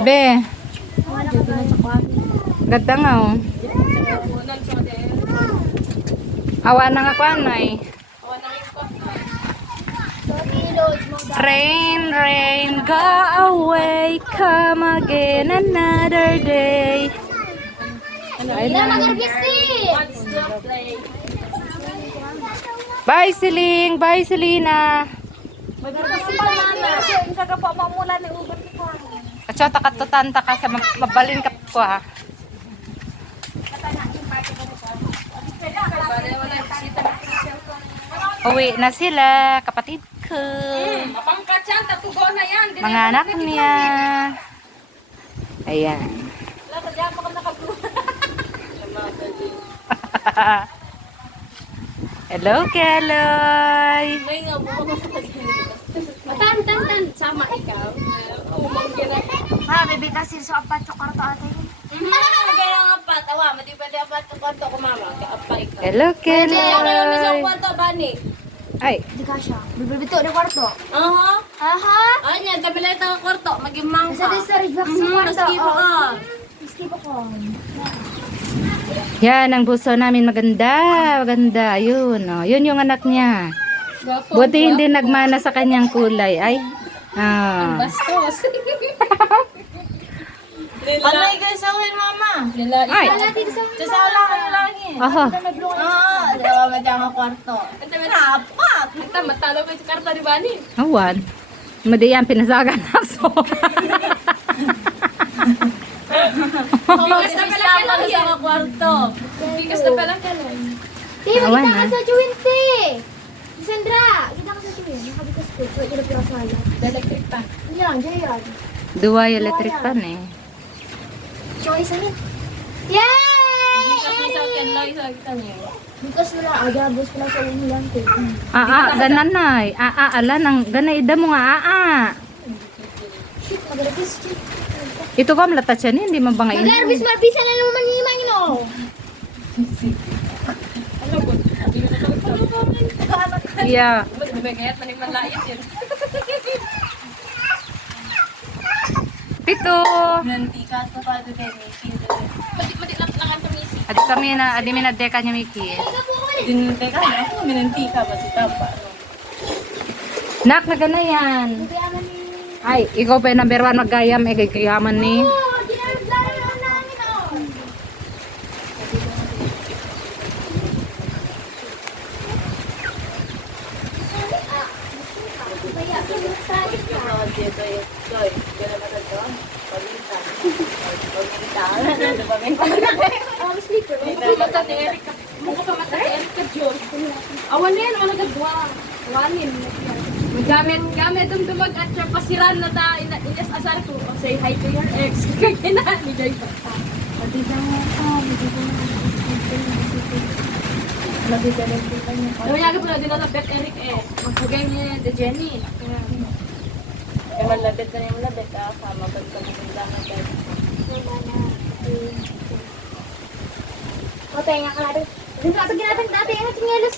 Be. Ganda nga oh. Awa na nga ko anay. Rain, rain, go away, come again another day. Bye Siling, bye Selina. At takatutanta ka sa mabalin ka ko ha. Uwi na sila, kapatid ko. Mga anak niya. Ayan. Hello, Keloy. Tan, sama ikaw. Ma, bebe kasi so apat yung karto ate. Kaya nga pa, tawa, mati pwede apat yung kwarto ko mama. Kaya apa ikaw. Hello, Kaya may isang Keloy. kwarto, bani. Ay, Di ka siya. Bebe to na kwarto. Aha. Aha. Anya, tabi lang ito ang kwarto, maging mangka. Sa desert box yung kwarto. Naskipo ka. Skip ako. yan ang buso namin maganda. Maganda. Yun, oh. Yun yung anak niya. Buti hindi nagmana sa kanyang kulay. Ay. Ah. Bastos. Panay kayo sa akin, mama. Ay. Sasala kayo lagi. Aha. Dawa ba dyan ang kwarto? Ito may napat. Ito, matalo ko yung karto ni Bani. Awan. Madi yan pinasaga na so. Bigas na pala ka sa kwarto. Bigas na pala ka lang. Te, Awan, kita ka ah. sa Juwin, te. Sandra, kita ka sa Juwin. Nakabigas ko. So, ito na pinasala. Electric pa. Yan, dyan yan. Duwa yung electric pan eh. Choice ano? Yay! Bigas na sa akin, loy sa kita niyo. Bukas na lang. Agabos pala sa umulan, te. Ganan na eh. Ala nang ganay ida mo nga Shit, mag-arbis. Shit. Ito ka malata siya ni, hindi mabangain. Mag-arbis, marbisa na naman ni Manino. Yeah. Magagayat na ni Malayas yun. Pito. Nanti ka ito pa ito kay Mickey. Mati lang ang pamisi. Adi mi na deka niya Miki. Dinunti ka na ako, minanti ka ba si Tapa? Nak na gana yan. Biyaman ni... Ay, ikaw pa yung number 1 maggayam eh gagayaman ni. Oh, ginagawa na namin, oh. Awan na yan, wala gagwa. Awanin. Gamit ang dumag at siya pasiran na ta inas asar ko. Say hi to your ex. Kaya na, ni Joy pa. Pati na mo ka, Lagi ka lang kita niya. Ano yung agad po na din na Bet Eric eh. Magbugay niya the Jenny. Kaya malabit na yung malabit ah. Kama pag pagkakanda na tayo. O, tayo nga ka natin. Dito natin dati, ang tingyalos.